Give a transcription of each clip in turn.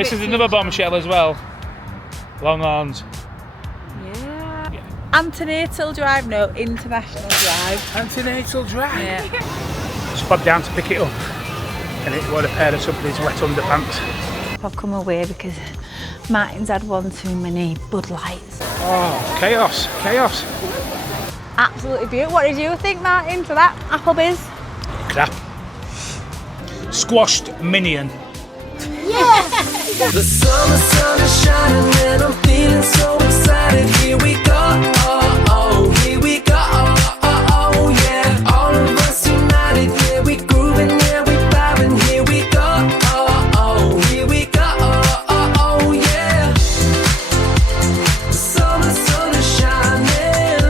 This is another bombshell as well. Longhorns. Yeah. Antenatal Drive, no, International Drive. Antenatal Drive? Yeah. Spod down to pick it up and it was a pair of somebody's wet underpants. I've come away because Martin's had one too many Bud Lights. Oh, chaos, chaos. Absolutely beautiful. What did you think, Martin, for that Applebee's? Crap. Squashed minion. The summer sun is shining and I'm feeling so excited. Here we go, oh, oh, here we go, oh, oh, oh, yeah. All of us united, yeah, we grooving, yeah, we vibing. Here we go, oh, oh, here we go, oh, oh, oh, yeah. The summer sun is shining.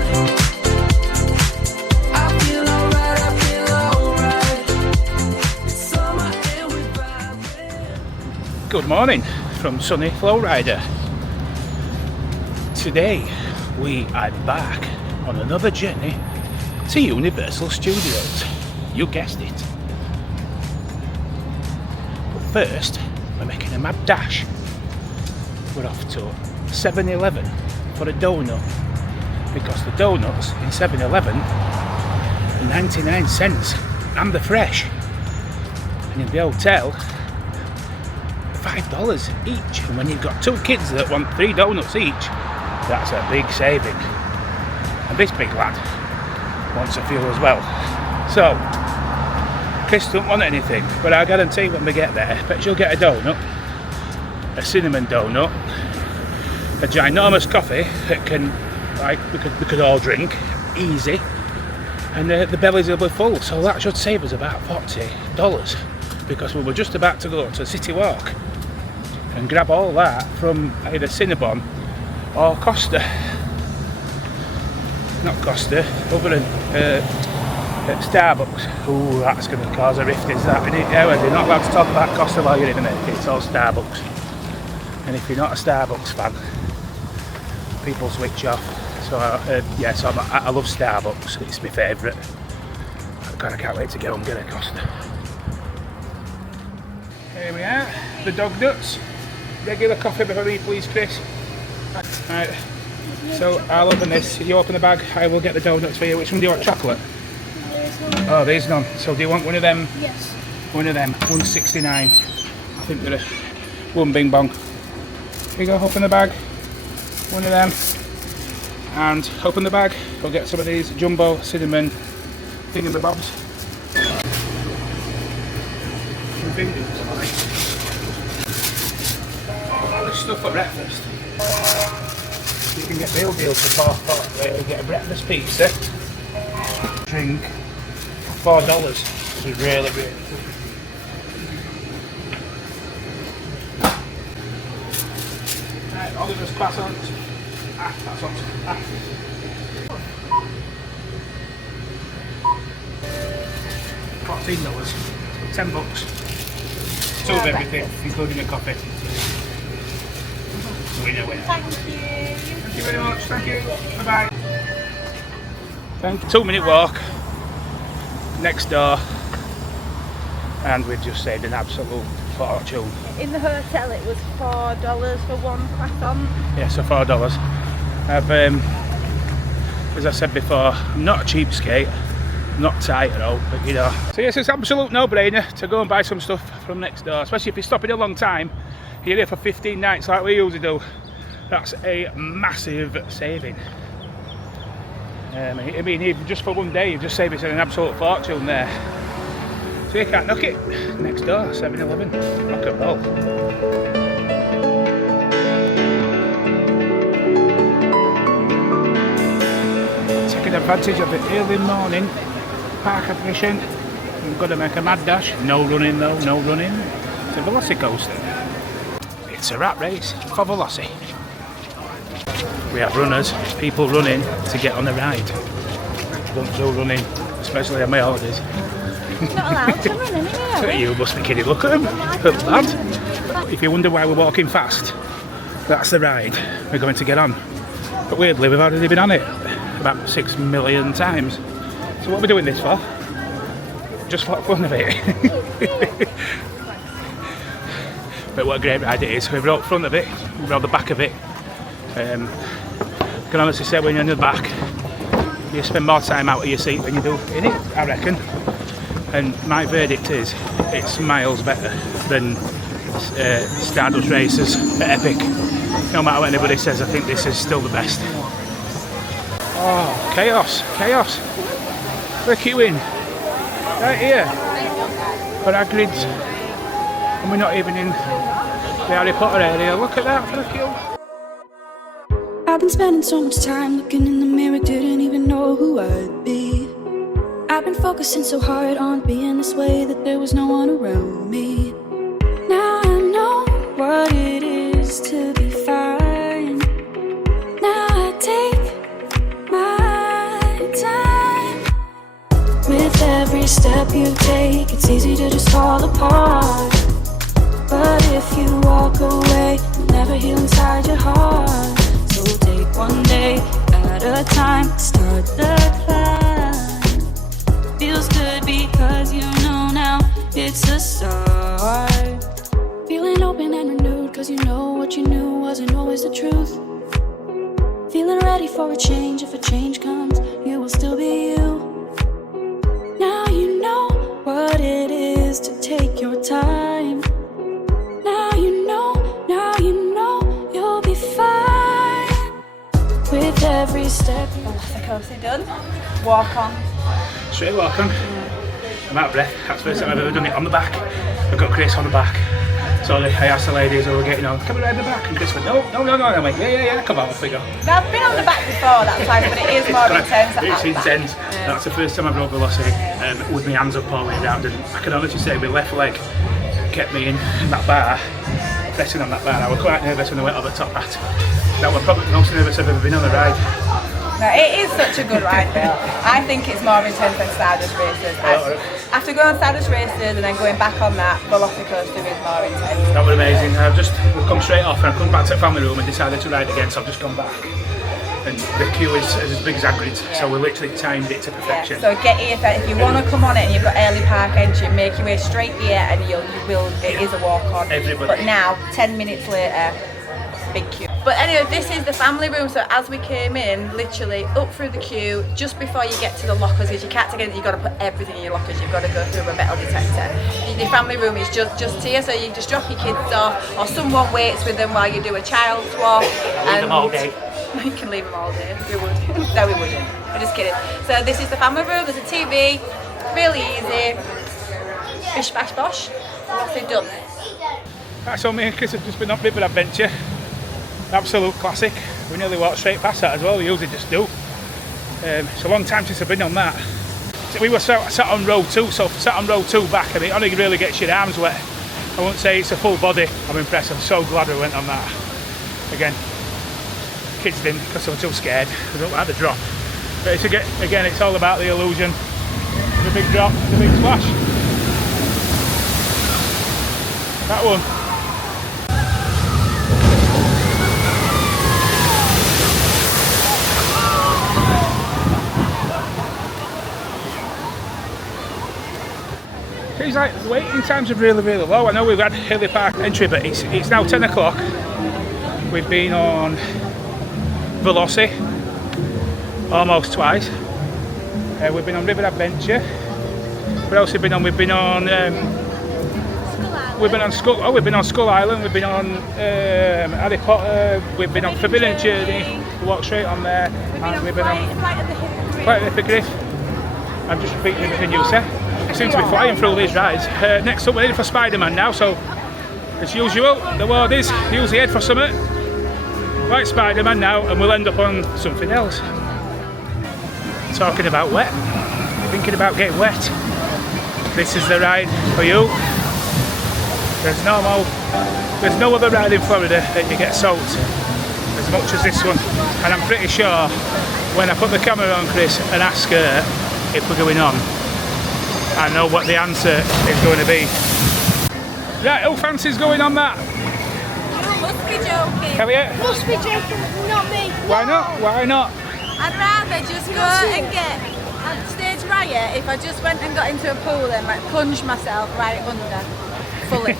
I feel alright, it's summer and we vibing. Good morning from sunny Flowrider. Today we are back on another journey to Universal Studios. You guessed it. But first, we're making a mad dash. We're off to 7-Eleven for a donut because the donuts in 7-Eleven are 99 cents and they're fresh. And in the hotel, $5 each, and when you've got two kids that want 3 donuts each, that's a big saving. And this big lad wants a few as well. So Chris don't want anything, but I guarantee when we get there, but she'll get a donut, a cinnamon donut, a ginormous coffee that can, like, we could all drink easy, and the bellies will be full. So that should save us about $40 because we were just about to go to City Walk and grab all that from either Cinnabon or Costa. Not Costa, over at Starbucks. Ooh, that's going to cause a rift, is that? You're not allowed to talk about Costa while you're in it. It's all Starbucks. And if you're not a Starbucks fan, people switch off. So yeah, so I love Starbucks. It's my favourite. I can't wait to get home and get a Costa. Here we are, the dog nuts. Regular coffee for me, please, Chris. Right, so I'll open this. You open the bag, I will get the donuts for you. Which one do you want? Chocolate? Oh, there's none. So do you want one of them? Yes. One of them, $1.69. I think they're one bing bong. Here you go, open the bag. One of them. And open the bag, we'll get some of these jumbo cinnamon thingamabobs. Stuff for breakfast. You can get meal deals for £4. You get a breakfast pizza, drink for $4. This is really good. Right, Oliver's croissants. Croissants. $14. $10. Two of everything, including a coffee. Winner. Thank you. Thank you very much. Thank you. Bye bye. 2-minute walk next door, and we've just saved an absolute fortune. In the hotel it was $4 for one croissant. Yeah, so $4. I've, as I said before, I'm not a cheapskate, not tight at all, but you know. So yes, it's an absolute no-brainer to go and buy some stuff from next door, especially if you're stopping a long time. You're here for 15 nights like we usually do. That's a massive saving. I mean, even just for one day, you've just saved us an absolute fortune there. So you can't knock it. Next door, 7-Eleven. Rock and roll. Taking advantage of the early morning park admission. I'm going to make a mad dash. No running though, no running. It's a Velocicoaster. It's a rat race for Veloci. We have runners, people running to get on the ride. Don't do running, especially on my holidays. Not allowed to run anyway. You must be kidding, look at them, lad. If you wonder why we're walking fast, that's the ride we're going to get on. But weirdly, we've already been on it about 6 million times. So what are we doing this for? Just for fun of it. But what a great ride it is. We rode front of it, we rode the back of it. I can honestly say when you're in the back, you spend more time out of your seat than you do in it, I reckon. And my verdict is, it's miles better than Stardust Races at Epic. No matter what anybody says, I think this is still the best. Oh, chaos, chaos. We're queuing right here for Hagrid's, and we're not even in the Harry Potter area. Look at that for the queue. I've been spending so much time looking in the mirror, didn't even know who I'd be. I've been focusing so hard on being this way that there was no one around me. Now I know what it is to be fine. Now I take my time. With every step you take, it's easy to just fall apart. But if you walk away, you'll never heal inside your heart. So take one day at a time, start the climb. Feels good because you know now it's a start. Feeling open and renewed cause you know what you knew wasn't always the truth. Feeling ready for a change, if a change comes, you will still be you. Now you know what it is to take your time. Now you know you'll be fine. With every step. Velocicoaster done. Walk on. Straight walk on. I'm out of breath. That's the first time I've ever done it on the back. I've got Chris on the back. So I asked the ladies who were getting on, can we ride the back? And Chris went, no. And I went, yeah, come on, off we go. Now, I've been on the back before that time, but it is more intense. It's intense. Yeah. That's the first time I've rode Velocity with my hands up all the way around, and I can honestly say my left leg kept me in that bar, pressing on that bar. I was quite nervous when I went over the top hat. That was probably the most nervous I've ever been on a ride. No, it is such a good ride, Bill. I think it's more intense than Stardust Races. After going on Stardust Races and then going back on that, Velocicoaster is more intense. That was amazing. We've come straight off and I come back to the family room and decided to ride again, so I've just gone back. And the queue is as big as Hagrid's, so we literally timed it to perfection. Yeah, so get here, if you want to come on it and you've got early park entry, make your way straight here and you will, it is a walk on. Everybody. But now, 10 minutes later, big queue. But anyway, this is the family room, so as we came in, literally up through the queue, just before you get to the lockers, because you can't take it, you've got to put everything in your lockers, you've got to go through a metal detector. The family room is just here, so you just drop your kids off, or someone waits with them while you do a child swap. Leave them all day. You can leave them all day, we would. No, we wouldn't, I'm just kidding. So this is the family room, there's a TV, really easy, bish bash bosh, what's it done? Right, so me and Chris have just been on River Adventure. Absolute classic. We nearly walked straight past that as well, we usually just do. It's a long time since I've been on that. So we were sat on row 2, so sat on row 2 back, and it only really gets your arms wet. I won't say it's a full body, I'm impressed, I'm so glad we went on that. Again, kids didn't because they were too scared, they don't like the drop. But it's again, it's all about the illusion. The big drop, the big splash. That one. Seems like the waiting times are really low. I know we've had early park entry, but it's now 10 o'clock. We've been on Velocity almost twice. We've been on River Adventure. What else have we been on? We've been on Skull Island. We've been on Harry Potter. We've been on Forbidden Journey. We walked straight on there. We've been on Flight of the Hippogriff. I'm just repeating everything you said. We seem to be flying through these rides. Next up we're heading for Spider-Man now, so as usual, the word is usually head for something like Spider-Man now, and we'll end up on something else. Talking about wet, thinking about getting wet, this is the ride for you. There's no other ride in Florida that you get soaked as much as this one, and I'm pretty sure when I put the camera on Chris and ask her if we're going on, I know what the answer is going to be. Right, who fancies going on that? You must be joking. Have you? Must be joking, not me. Why not? Why not? I'd rather just go and get a stage riot if I just went and got into a pool and like plunged myself right under. fully.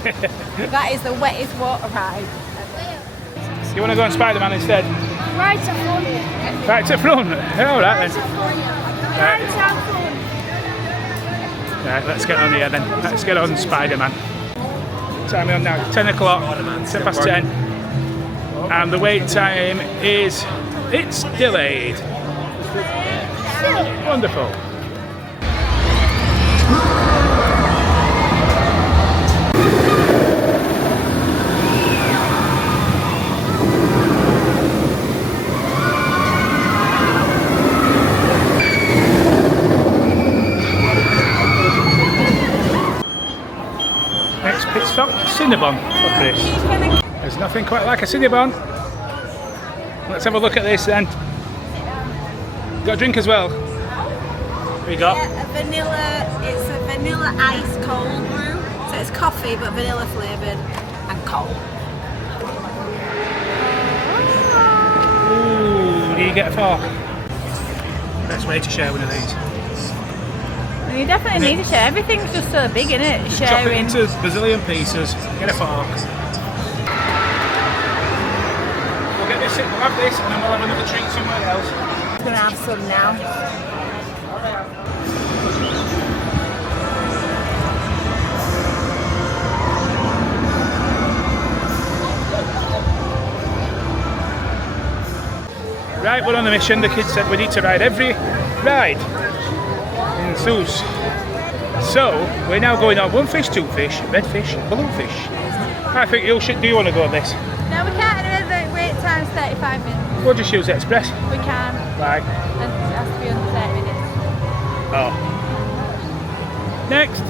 That is the wettest water ride. You want to go on Spider-Man instead? Right to front. Right to front. All right then. Right to front. Right, let's get on here then. Let's get on Spider-Man. Time on now, 10 o'clock, 10 past 10. And the wait time is, it's delayed. Wonderful. Next pit stop, Cinnabon for Chris. There's nothing quite like a Cinnabon. Let's have a look at this then. Got a drink as well. What we got? Yeah, it's a vanilla ice cold brew. So it's coffee but vanilla flavoured and cold. Ooh, do you get a fork? Best way to share one of these. You definitely need to share. Everything's just so big, isn't it? Just chop it Sharing. into bazillion pieces, get a fork. We'll get this, we'll have this and then we'll have another treat somewhere else. I'm gonna have some now. Right, we're on a mission. The kids said we need to ride every ride in Seuss. So, we're now going on one fish, two fish, red fish, blue fish. I think you should, do you want to go on this? No, we can't. The wait time's 35 minutes. We'll just use the express. We can. Right. And it has to be under 30 minutes. Oh. Next.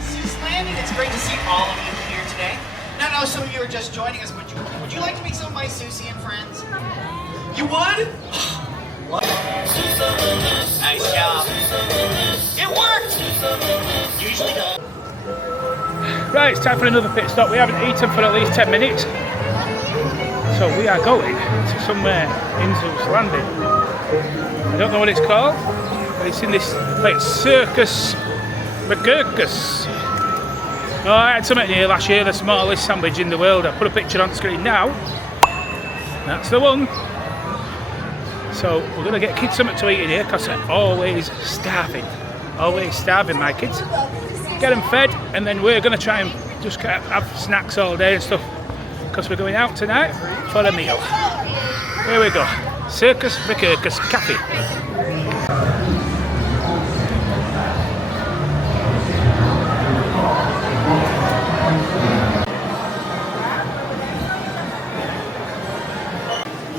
Seuss Landing, it's great to see all of you here today. Now, I know some of you are just joining us, but would you like to meet some of my Seussian friends? You would? Nice job. It worked! Usually does. Right, it's time for another pit stop. We haven't eaten for at least 10 minutes. So we are going to somewhere in Seuss Landing. I don't know what it's called, but it's in this place, Circus McGurkus. Oh, I had something here last year, the smallest sandwich in the world. I put a picture on screen now. That's the one. So we're going to get kids something to eat in here because they're always starving. Always starving, my kids. Get them fed and then we're going to try and just have snacks all day and stuff because we're going out tonight for a meal. Here we go. Circus McGurkus Cafe.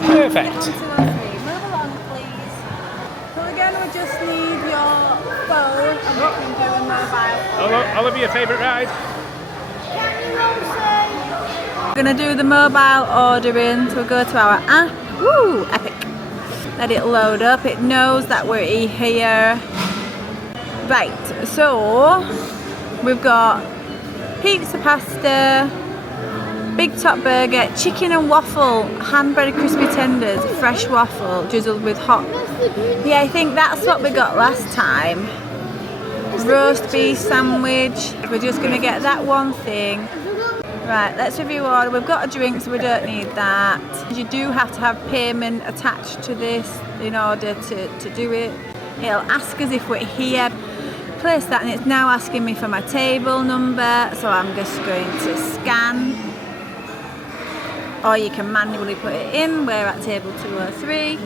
Perfect. Move along, please. So again, we just need your phone and we can do a mobile. All of your favourite ride? We're going to do the mobile ordering. So we'll go to our app. Woo! Epic. Let it load up. It knows that we're here. Right, so we've got pizza pasta, big top burger, chicken and waffle, hand-breaded crispy tenders, fresh waffle, drizzled with hot. Yeah, I think that's what we got last time. Roast beef sandwich. We're just going to get that one thing. Right, let's review order. We've got a drink, so we don't need that. You do have to have payment attached to this in order to do it. It'll ask us if we're here. Place that, and it's now asking me for my table number, so I'm just going to scan. Or you can manually put it in. We're at table 203.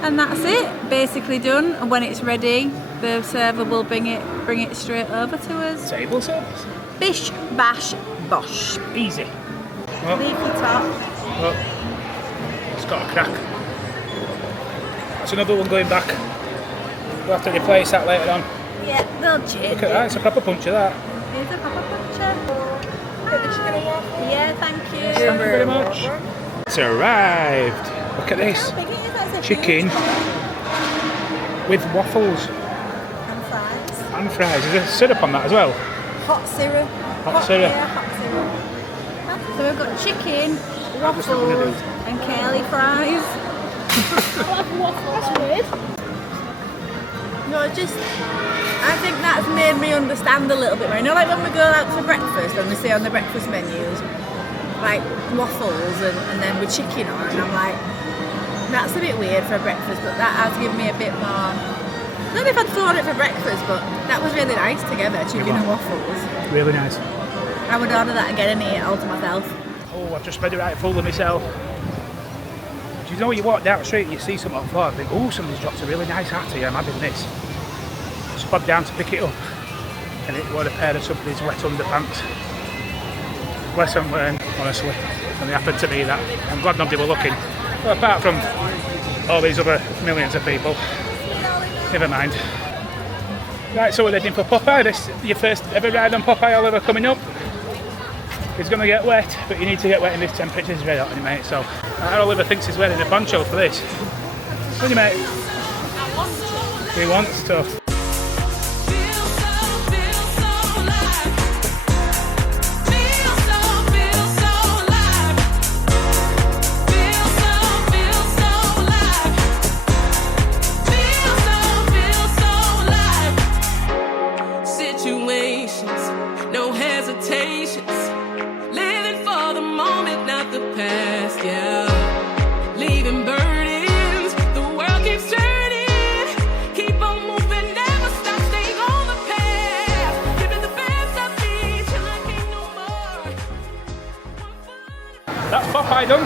And that's it, basically done. And when it's ready, the server will bring it straight over to us. Table service. Bish, bash, bosh. Easy. Oh, Leafy top. oh. It's got a crack. That's another one going back. We'll have to replace that later on. Yeah, they'll change Look at that, it's a proper puncture that. Here's a proper picture. Get the chicken and waffle. Yeah, thank you. Thank you very much. It's arrived. Look at this. Chicken with waffles And fries. and fries. Is there syrup on that as well? Hot syrup. Hot syrup. Yeah, hot syrup. So we've got chicken, waffles, and curly fries. That's weird. No, I think that's made me understand a little bit more. You know, like when we go out for breakfast and we see on the breakfast menus, like waffles and then with chicken on, and I'm like, that's a bit weird for breakfast, but that has given me a bit more. I don't know if I'd thought it for breakfast, but that was really nice together, chicken and waffles. Really nice. I would order that again and eat it all to myself. Oh, I've just made it right full of myself. Do you know when you walk down the street and you see something on the floor and think, oh, somebody's dropped a really nice hat here, I'm having this. Just bob down to pick it up and it was a pair of somebody's wet underpants. Bless them, honestly. And they happened to be that. I'm glad nobody were looking. Well, apart from all these other millions of people. Never mind. Right, so we're heading for Popeye. This your first ever ride on Popeye, Oliver, coming up. It's going to get wet, but you need to get wet in this temperature. It's very hot, mate. So Oliver thinks he's wearing a poncho for this. What do you, mate? He wants to. That's Popeye done.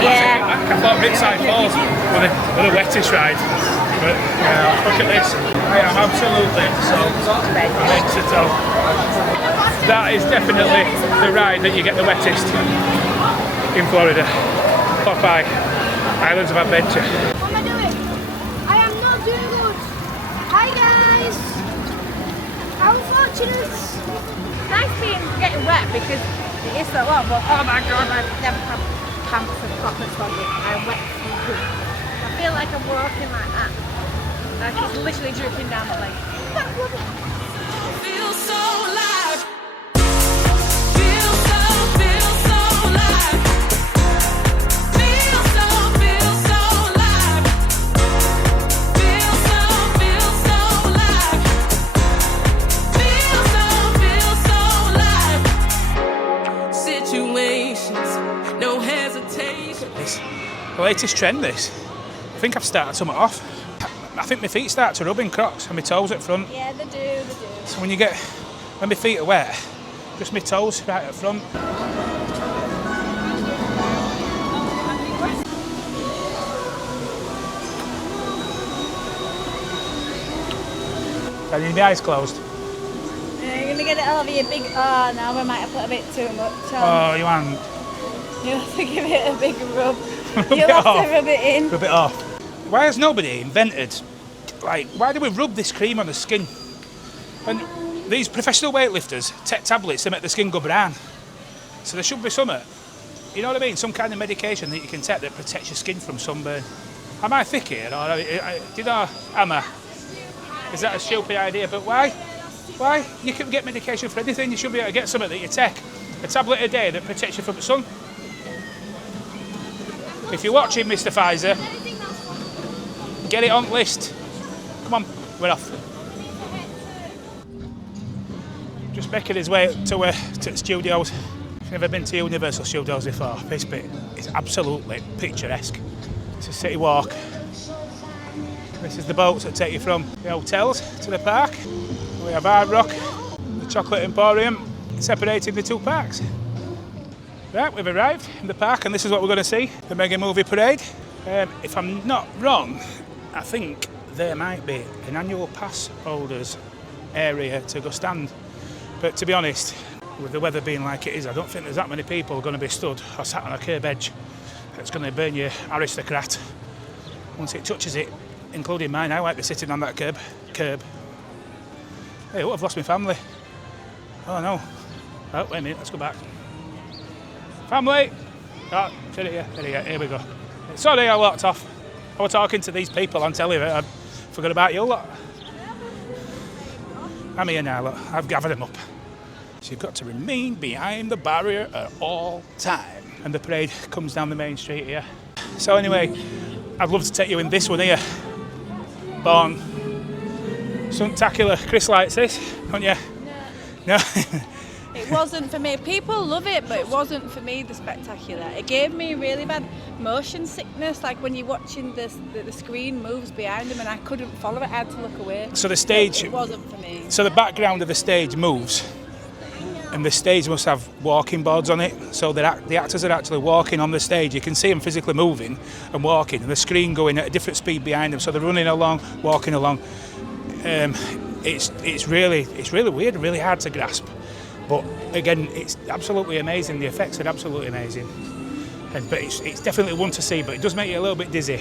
Yeah. I thought Ridside Falls were the wettest ride. But yeah, look at this. I am absolutely soaked from head to toe. That is definitely the ride that you get the wettest in Florida. Popeye, Islands of Adventure. What am I doing? I am not doing good. Hi guys. How unfortunate. Nice getting wet because it is so hot, but oh my god, I've never had pants and pockets on me. I'm wet from poop. I feel like I'm walking like that. Like it's literally dripping down my leg. Feel so alive. Feel so alive. Feel so alive. Feel so alive. Situations, no hesitation. It's the latest trend, this. I think I've started something off. I think my feet start to rub in Crocs and my toes at front. Yeah, they do. So when my feet are wet, just my toes right at front. Can you need my eyes closed? You're going to get it all over your big... Oh, now we might have put a bit too much on. Oh, you haven't. You'll have to give it a big rub. Rub You'll it have off. to rub it in. Rub it off. Why has nobody invented, why do we rub this cream on the skin? And these professional weightlifters take tablets to make the skin go brown. So there should be something, you know what I mean? Some kind of medication that you can take that protects your skin from sunburn. Am I thick here? Or am I? Is that a stupid idea? But why? Why? You can get medication for anything. You should be able to get something that you take. A tablet a day that protects you from the sun. If you're watching, Mr. Pfizer, get it on list. Come on, we're off. Just making his way to the studios. If you've never been to Universal Studios before, this bit is absolutely picturesque. It's a city walk. This is the boats that take you from the hotels to the park. We have Hard Rock, the Chocolate Emporium, separating the two parks. Right, we've arrived in the park and this is what we're going to see, the Mega Movie Parade. If I'm not wrong, I think there might be an annual pass holders area to go stand. But to be honest, with the weather being like it is, I don't think there's that many people going to be stood or sat on a curb edge. It's going to burn your aristocrat once it touches it, including mine. I like be sitting on that curb. Hey, I've lost my family. Oh no. Oh, wait a minute, let's go back. Family! Oh, here we go. Sorry, I walked off. I was talking to these people on telly. I forgot about you lot. I'm here now, look. I've gathered them up. So you've got to remain behind the barrier at all time. And the parade comes down the main street here. So anyway, I'd love to take you in this one here. Born. Suntacular. Chris likes this, don't you? No. It wasn't for me. People love it, but it wasn't for me, the spectacular. It gave me really bad motion sickness, like when you're watching the screen moves behind them and I couldn't follow it, I had to look away. So the stage... It wasn't for me. So the background of the stage moves, and the stage must have walking boards on it, so the actors are actually walking on the stage. You can see them physically moving and walking, and the screen going at a different speed behind them, so they're running along, walking along. It's really weird and really hard to grasp. But again, it's absolutely amazing. The effects are absolutely amazing. But it's definitely one to see, but it does make you a little bit dizzy.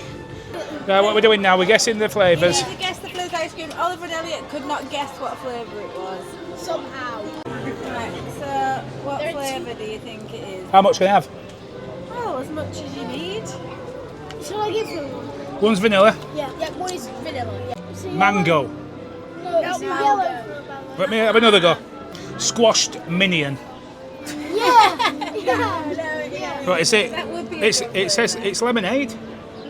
Right, what we're doing now, we're guessing the flavours. We had to guess the flavour ice cream. Oliver and Elliot could not guess what flavour it was. Somehow. Right, so what flavour do you think it is? How much can I have? Oh, as much as you need. Shall I give them one? One's vanilla. Yeah, one is vanilla. Yeah. Mango. No, it's yellow. Let me have another go. Squashed minion. Yeah. What is it? That would be It says it's lemonade.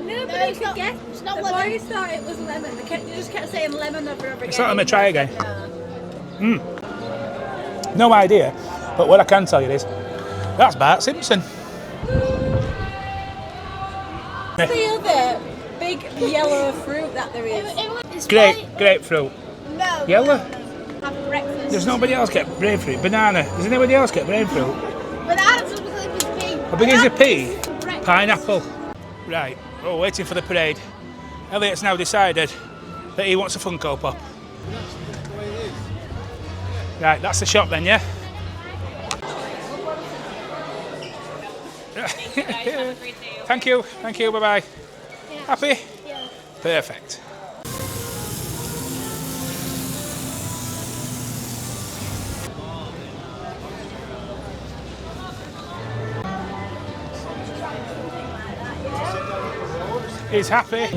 No, but it's not. It's not the lemon. boys thought it was lemon. They just kept saying lemon over and over It's again. not. Let me try again. Yeah. No idea. But what I can tell you is, that's Bart Simpson. The other big yellow fruit that there is. It's Grapefruit. No. Yellow. Have breakfast. There's nobody else get grapefruit. Banana. Does anybody else get grapefruit? Banana doesn't look like a pea. How big is a pea? Breakfast. Pineapple. Right. We're waiting for the parade. Elliot's now decided that he wants a Funko Pop. Right, that's the shop then, yeah? Thank you, bye-bye. Happy? Yeah. Perfect. He's happy.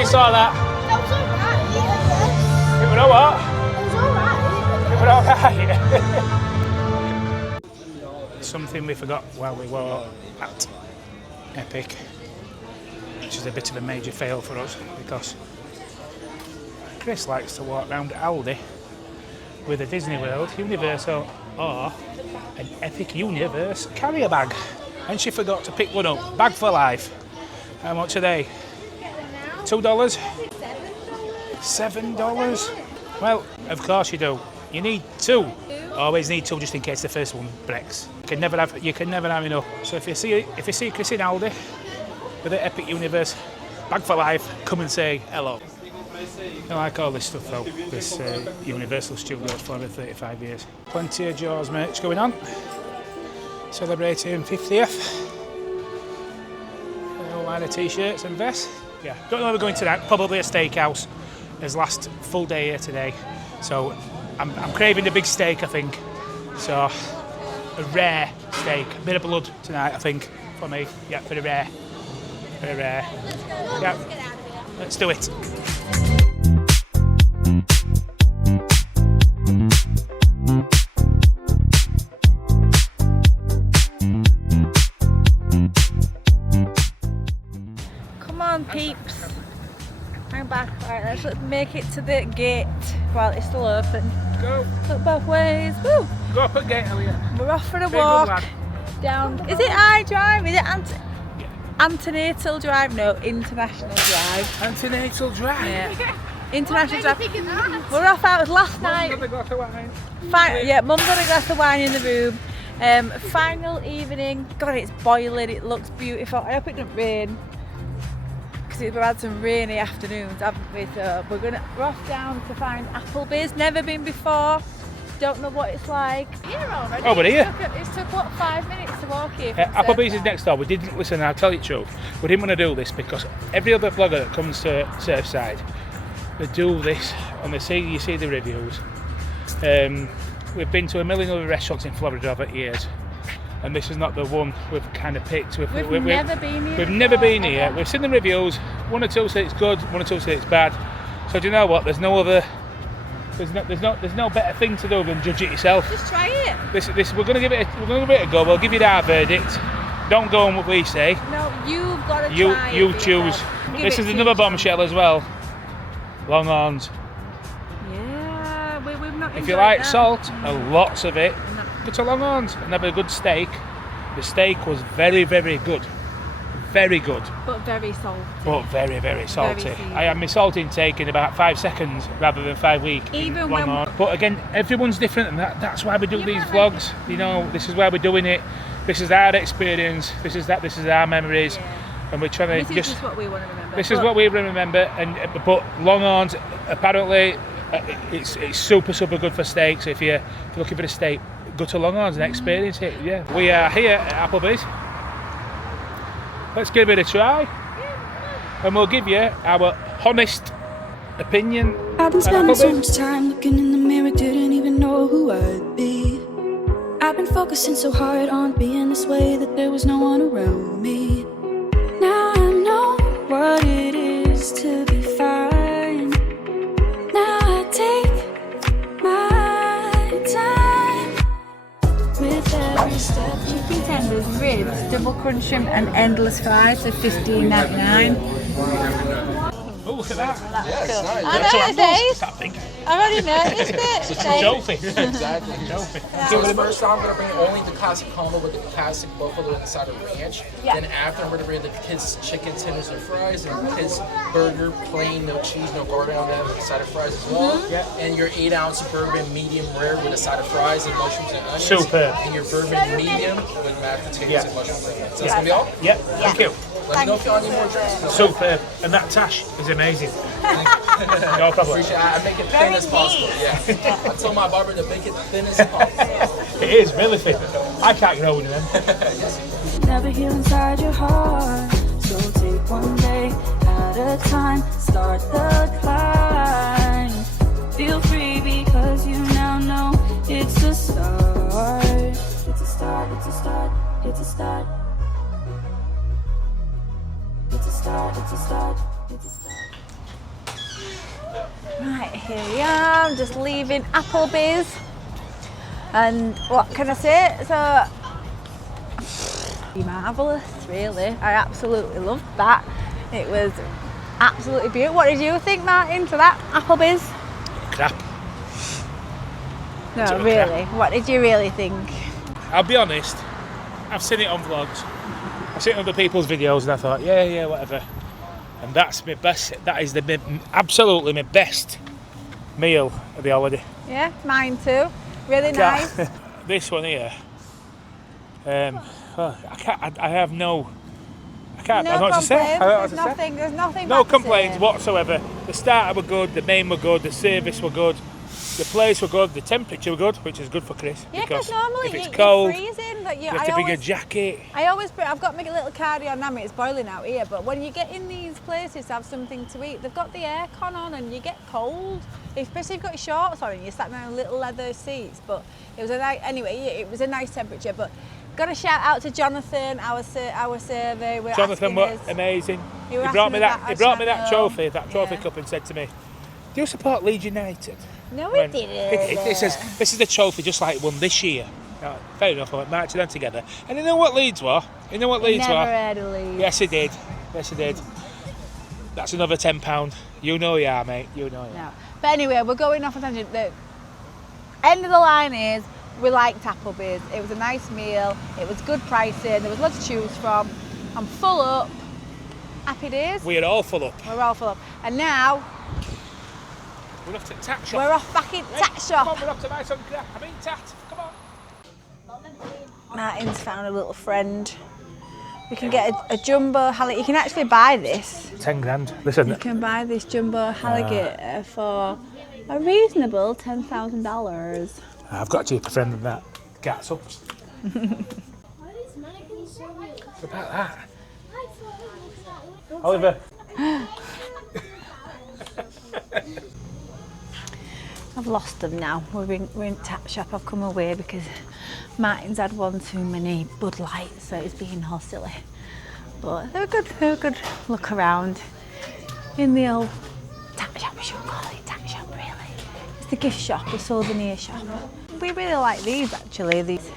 you saw that? That was alright. You know what? It was alright. Alright. Something we forgot while we were at Epic, which is a bit of a major fail for us because Chris likes to walk around Aldi with a Disney World, Universal or an Epic Universe carrier bag, and she forgot to pick one up. Bag for life. How much are they? $2? $7? Well, of course you do. You need two. Always need two just in case the first one breaks. You can never have enough. So if you see Chris in Aldi with the Epic Universe bag for life, come and say hello. I like all this stuff though. This Universal Studios for over 35 years. Plenty of Jaws merch going on. Celebrating 50th. All line of t-shirts and vests. Yeah, don't know where we're going tonight. Probably a steakhouse. His last full day here today. So I'm craving a big steak, I think. So a rare steak, a bit of blood tonight, I think, for me. Yeah, pretty rare. Very rare. Yeah, let's do it. Come on, peeps. I'm back. Alright, let's make it to the gate while it's still open. Go. Look both ways. Woo! Go up at gate, Elliot. We're off for a Very good walk lad. down. Is it I Drive? Is it Antenatal Drive? No, International Drive. Antenatal Drive. Yeah. International Drive. We're off out last night. Have a glass of wine. Yeah, Mum's got a glass of wine in the room. Final evening. God, it's boiling. It looks beautiful. I hope it doesn't rain. We've had some rainy afternoons, haven't we? So we're off down to find Applebees. Never been before. Don't know what it's like. Here already. Oh, we're here. It took what, 5 minutes to walk here. Applebee's is next door. We didn't listen. I'll tell you the truth. We didn't want to do this because every other vlogger that comes to Surfside, they do this and you see the reviews. We've been to a million other restaurants in Florida over years. And this is not the one we've kind of picked. We've never been here. We've never been here. We've seen the reviews. One or two say it's good. One or two say it's bad. So do you know what? There's no better thing to do than judge it yourself. Just try it. We're gonna give it a go. We'll give you our verdict. Don't go on what we say. No, you've got to try it. You choose. This is another bombshell as well. Longhorns. Yeah, we've not. If you like salt, and lots of it, go to Longhorns and have a good steak. The steak was very, very good. Very good. But very salty. But very, very salty. Very I had my salt intake in about 5 seconds rather than 5 weeks. Even when. But again, everyone's different, and that's why we do these vlogs. You know, this is why we're doing it. This is our experience. This is our memories, and we're trying to This is just what we want to remember. This is what we remember, but Longhorns apparently it's super good for steak. So if you're looking for a steak, go to Longhorns and experience it. Yeah, we are here at Applebee's. Let's give it a try, and we'll give you our honest opinion. I've been spending so much time looking in the mirror, didn't even know who I'd be. I've been focusing so hard on being this way that there was no one around me. Now I know what it is to be fine. Now I take my time with every step. Chicken tenders, ribs, double crunch shrimp and endless fries for $15.99. Oh, look at that. Yeah, it's nice. I know it's nice. That thing. I've already noticed it. It's a trophy. Exactly. Trophy. So the first time I'm gonna bring only the classic combo with the classic buffalo inside of ranch. Yeah. Then after I'm gonna bring the kids chicken tenders and fries, and kids burger plain, no cheese, no garlic on that, with a side of fries as well. Yeah. And your 8-ounce bourbon medium rare with a side of fries and mushrooms and onions. Superb. And your bourbon medium with mashed potatoes and mushrooms and onions. So that's gonna be all. Yep. Thank you. Let me know if y'all need more drinks. Superb. And that tash is amazing. No problem. Appreciate it. I make it thin as possible. Yeah. I told my barber to make it thin as possible. It is really thin. I can't get over them. Never heal inside your heart, so take one day at a time. Start the climb. Feel free because you now know it's a start. It's a start. It's a start. It's a start. It's a start. It's a start. It's a start. Right, here we are. I'm just leaving Applebee's. And what can I say? So, marvellous, really. I absolutely loved that. It was absolutely beautiful. What did you think, Martin, for that Applebee's? Crap. No, It's a really. What did you really think? I'll be honest, I've seen it on vlogs, I've seen other people's videos, and I thought, yeah, whatever. And that's my best, that is absolutely my best meal of the holiday. Yeah, mine too. Really nice. This one here, I can't, I have no, I can't, I don't know what to say. I don't know what to say. There's nothing No bad to complaints say. whatsoever. The starter were good, the main were good, the service were good, the place were good, the temperature were good, which is good for Chris. Yeah, because normally if it's you're cold, freezing. But you have to bring a jacket. I've got my little cardigan now, it's boiling out here, but when you get in these places to have something to eat, they've got the aircon on and you get cold, especially if you've got your shorts on and you're sat down in little leather seats. But it was it was a nice temperature. But got a shout out to Jonathan, our survey. Jonathan was amazing. He brought me that trophy cup, and said to me, "Do you support Leeds United?" No, we didn't. It says this is the trophy, just like it won this year. Fair enough. I went marching them together, and you know what Leeds were? Never heard of Leeds. Yes, he did. Yes, he did. That's another £10. You know you are, mate. You know you are. No. But anyway, we're going off a tangent. The end of the line is we liked Applebee's. It was a nice meal. It was good pricing. There was lots to choose from. I'm full up. Happy days. We're all full up. We're all full up. And now we're off to Tat Shop. we're off back in Tat Shop. Come on, we're off to buy some crap. I mean Tat. Come on. Martin's found a little friend. We can get a jumbo alligator. You can actually buy this. 10 grand. Listen. You can buy this jumbo alligator for a reasonable $10,000. I've got a cheaper friend than that. Gats up. What about that? Oliver. I've lost them now. We're in Tat Shop. I've come away because Martin's had one too many Bud Lights, so he's being all silly. But they were good. They were good. Look around in the old Tat Shop. We should call it Tat Shop, really. It's the gift shop, the souvenir shop. We really like these actually. These,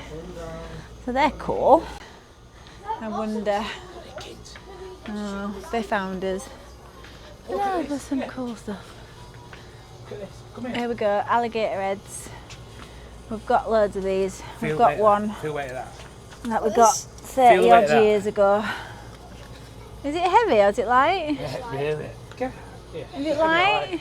so they're cool. I wonder. Oh, they found us. No, there's some cool stuff. Here we go, alligator heads. We've got loads of these. We've got one that we got 30 odd years ago. Is it heavy or is it light? Yeah, really. Is it light?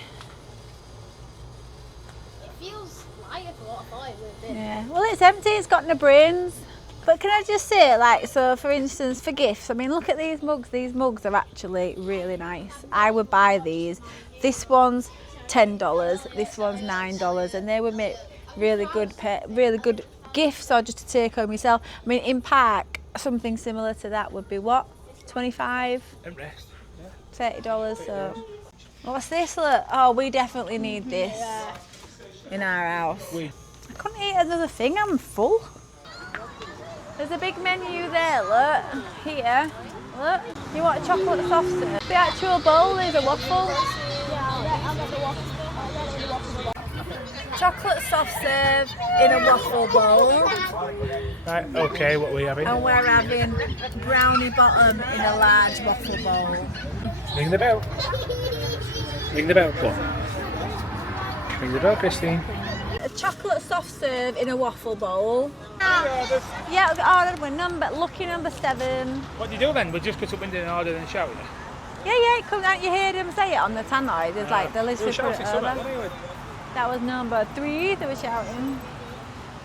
It feels lighter for what I thought it would be. Yeah. Well, it's empty. It's got no brains. But can I just say, like, so for instance, for gifts, I mean, look at these mugs. These mugs are actually really nice. I would buy these. This one's $10. This one's $9, and they would make really good gifts, or just to take home yourself. I mean, in park, something similar to that would be what? $25? And rest. $30. So, what's this? Look. Oh, we definitely need this in our house. I couldn't eat another thing. I'm full. There's a big menu there, look, here, look. You want a chocolate soft serve? The actual bowl is a waffle. Chocolate soft serve in a waffle bowl. Right, okay, what are we having? And we're having brownie bottom in a large waffle bowl. Ring the bell. Ring the bell, what? Ring the bell, Christine. A chocolate soft serve in a waffle bowl. Yeah, I ordered lucky number 7. What do you do then? We'll just go to the window and order and shout it? Yeah, it comes out. You heard them say it on the tannoy. There's like the list of put it over. That was number 3. They were shouting,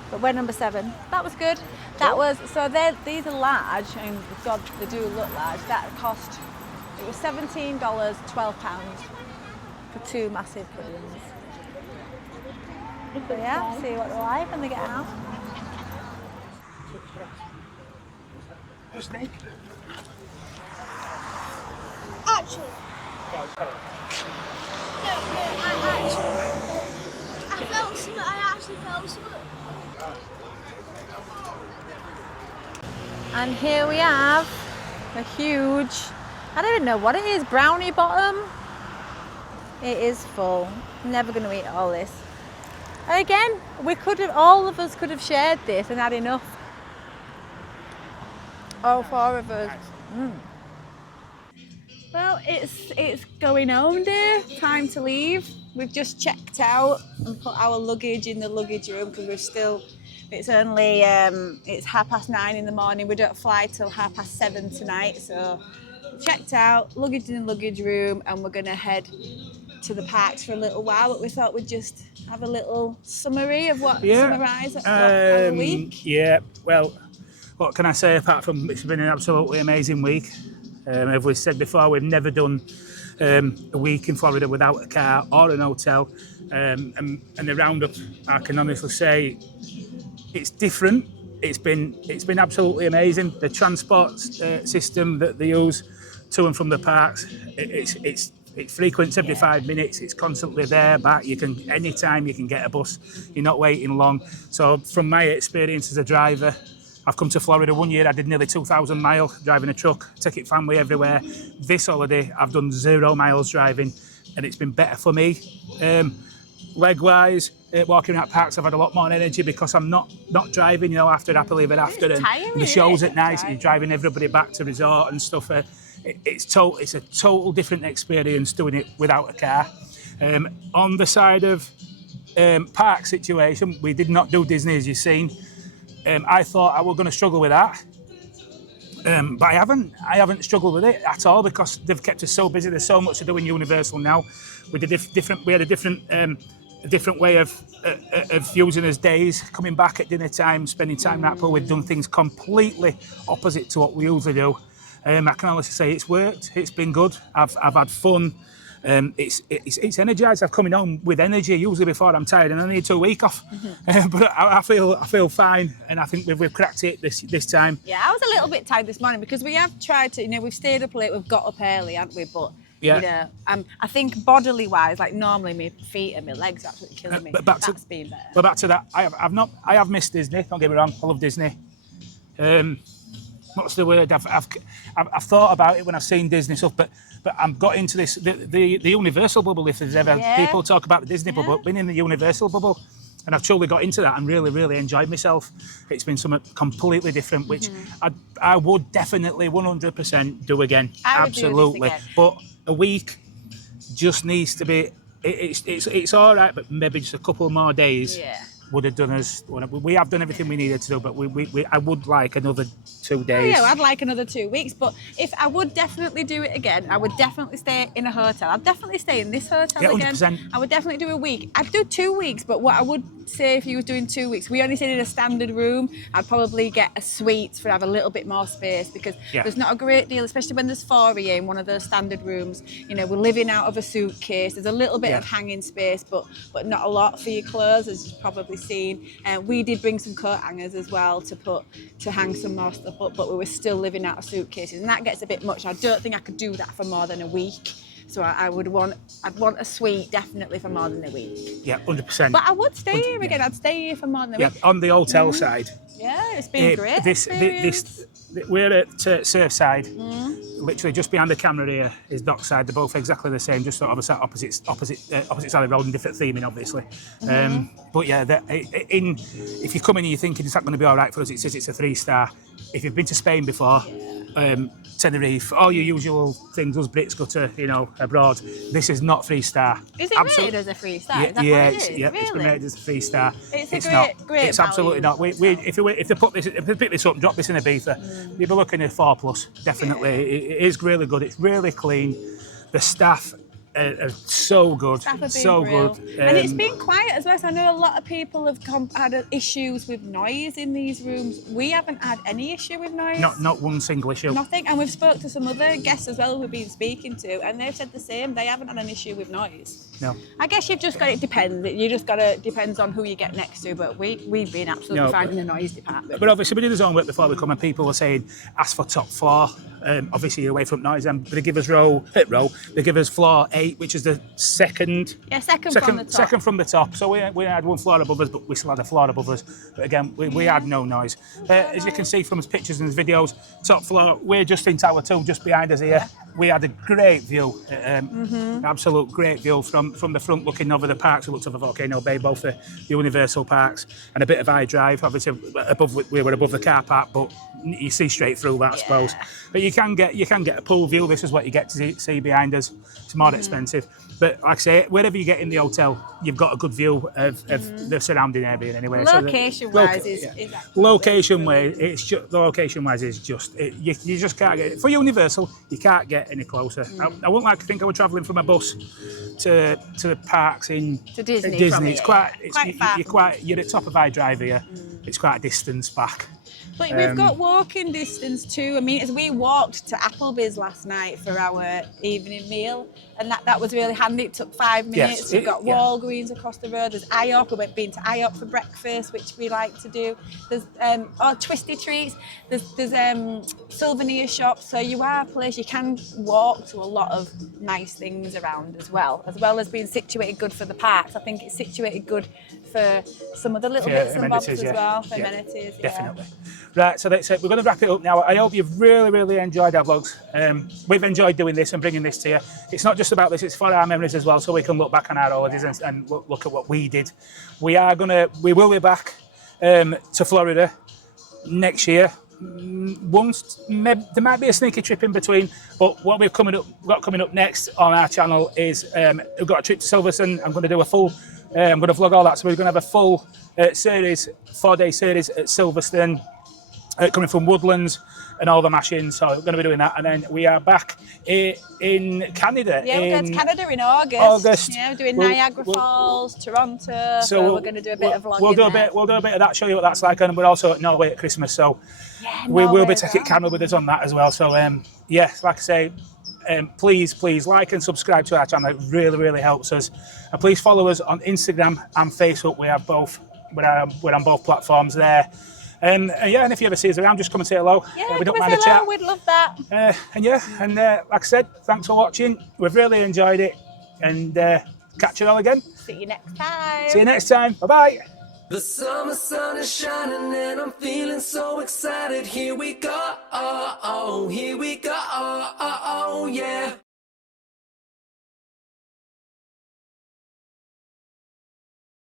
but we're number 7. That was good. That was so. These are large, and God, they do look large. That cost. It was $17, £12 for 2 massive puddings. But yeah, see what they're like when they get out. Snake. Actually. I actually felt something. And here we have a huge, I don't even know what it is, brownie bottom. It is full. I'm never going to eat all this. And again, all of us could have shared this and had enough. All 4 of us. Well, it's going home day. Time to leave. We've just checked out and put our luggage in the luggage room because it's only it's 9:30 in the morning. We don't fly till 7:30 tonight, so checked out, luggage in the luggage room, and we're gonna head to the parks for a little while. But we thought we'd just have a little summary of summarize our week. Yeah, well, what can I say apart from it's been an absolutely amazing week. As we said before, we've never done a week in Florida without a car or an hotel, and the roundup, I can honestly say, it's different. It's been absolutely amazing. The transport system that they use to and from the parks, it's frequent every 5 minutes. It's constantly there, back. Anytime you can get a bus. You're not waiting long. So from my experience as a driver, I've come to Florida one year. I did nearly 2,000 miles driving a truck, take it family everywhere. This holiday, I've done 0 miles driving, and it's been better for me. Leg-wise, walking around parks, I've had a lot more energy because I'm not driving, after Happily Ever After, and tiring, the shows at night, and you're driving everybody back to resort and stuff. It's a total different experience doing it without a car. On the side of park situation, we did not do Disney, as you've seen. I thought I was going to struggle with that, but I haven't struggled with it at all because they've kept us so busy. There's so much to do in Universal now. We had a different way of using his days, coming back at dinner time, spending time at pool. We've done things completely opposite to what we usually do. I can honestly say it's worked. It's been good. I've had fun. It's energised. I'm coming home with energy. Usually before I'm tired and I need 2 weeks off, but I feel fine, and I think we've cracked it this time. Yeah, I was a little bit tired this morning because we have tried to. We've stayed up late. We've got up early, haven't we? But yeah. I think bodily wise, like normally my feet and my legs are absolutely killing me. But That's been better. But back to that, I have missed Disney. Don't get me wrong. I love Disney. What's the word? I've thought about it when I've seen Disney stuff, but I've got into this the Universal bubble. If there's ever people talk about the Disney bubble, been in the Universal bubble, and I've truly got into that and really enjoyed myself. It's been something completely different, which I would definitely 100% do again. Absolutely. But a week just needs to be. It's all right, but maybe just a couple more days. Yeah. Would have done us. We have done everything we needed to do, but I would like another 2 days. Oh, yeah, I'd like another 2 weeks. But if I would definitely do it again, I would definitely stay in a hotel. I'd definitely stay in this hotel again. 100%. I would definitely do a week. I'd do 2 weeks, but what I would say if you was doing 2 weeks, we only stayed in a standard room. I'd probably get a suite to have a little bit more space because there's not a great deal, especially when there's 4 of you in one of those standard rooms. We're living out of a suitcase. There's a little bit of hanging space, but not a lot for your clothes, as you've probably seen. We did bring some coat hangers as well to hang some more stuff up, but we were still living out of suitcases, and that gets a bit much. I don't think I could do that for more than a week. So I'd want a suite definitely for more than a week. Yeah, 100%. But I would stay here again. I'd stay here for more than a week. On the hotel side. Yeah, it's been great. We're at Surfside. Literally just behind the camera here is Dockside. They're both exactly the same, just sort of opposite side of the road and different theming, obviously. But yeah, if you come in and you're thinking, is that going to be all right for us? It says it's a 3-star. If you've been to Spain before, Tenerife, all your usual things, us Brits go to, abroad. This is not 3-star. Is it rated as a 3-star? Is that what it is? Really? It's been rated as a 3-star. It's great It's absolutely not. If they pick this up and drop this in Ibiza, you'll be looking at 4+. Definitely, it is really good. It's really clean. The staff are so good, so good. And it's been quiet as well. So I know a lot of people have had issues with noise in these rooms. We haven't had any issue with noise. Not one single issue. Nothing. And we've spoke to some other guests as well who we've been speaking to, and they've said the same. They haven't had an issue with noise. No. I guess you've just got it depends. You just got to depends on who you get next to. But we've been absolutely fine in the noise department. But obviously we did his own work before we come, and people were saying ask for top floor. Obviously you're away from noise, and they give us they give us floor A 8, which is the second. Yeah, second from the top. Second from the top. So we had one floor above us, but we still had a floor above us. But again, we had no noise. As you can see from his pictures and his videos, top floor, we're just in Tower 2, just behind us here. We had a great view, absolute great view from the front, looking over the parks. We looked over Volcano Bay, both the Universal parks, and a bit of high drive. Obviously, we were above the car park, but you see straight through that, I suppose. But you can get a pool view. This is what you get to see behind us. It's more expensive, but like I say, wherever you get in the hotel, you've got a good view of the surrounding area anyway. Location-wise, the location-wise is just you just can't get it. For Universal, you can't get any closer. I wouldn't like to think I was travelling from a bus to the parks in Disney. It's quite far. You're at top of high drive here. It's quite a distance back. But we've got walking distance too. I mean, as we walked to Applebee's last night for our evening meal, and that was really handy. It took 5 minutes. Yes, We've got Walgreens across the road. There's IOP. We've been to IOP for breakfast, which we like to do. There's Twistee Treats. There's Souvenir shops. So you are a place you can walk to a lot of nice things around as well as being situated good for the parks. I think it's situated good for some of the little bits and bobs as well, for amenities. Definitely. Right, so that's it. We're going to wrap it up now. I hope you've really, really enjoyed our vlogs. We've enjoyed doing this and bringing this to you. It's not just about this, it's for our memories as well, so we can look back on our holidays and look at what we did. We will be back to Florida next year. There might be a sneaky trip in between, but what we've got coming up next on our channel is we've got a trip to Silverstone. I'm going to do a full, I'm going to vlog all that, so we're going to have a full series, 4-day series at Silverstone, coming from Woodlands and all the mashing. So we're going to be doing that, and then we are back in Canada. Yeah, we're going to Canada in August. Yeah, we're doing Niagara Falls, Toronto. So we're going to do a bit of vlogging. We'll do a bit of that, show you what that's like, and we're also at Norway at Christmas, so we will be taking camera with us on that as well. So yeah, like I say, please like and subscribe to our channel. It really, really helps us. And please follow us on Instagram and Facebook. We're on both platforms there. And if you ever see us around, just come and say hello. Yeah, we don't mind a chat. We'd love that. Like I said, thanks for watching. We've really enjoyed it, and catch you all again. See you next time. See you next time. Bye bye. The summer sun is shining and I'm feeling so excited. Here we go, here we go, yeah.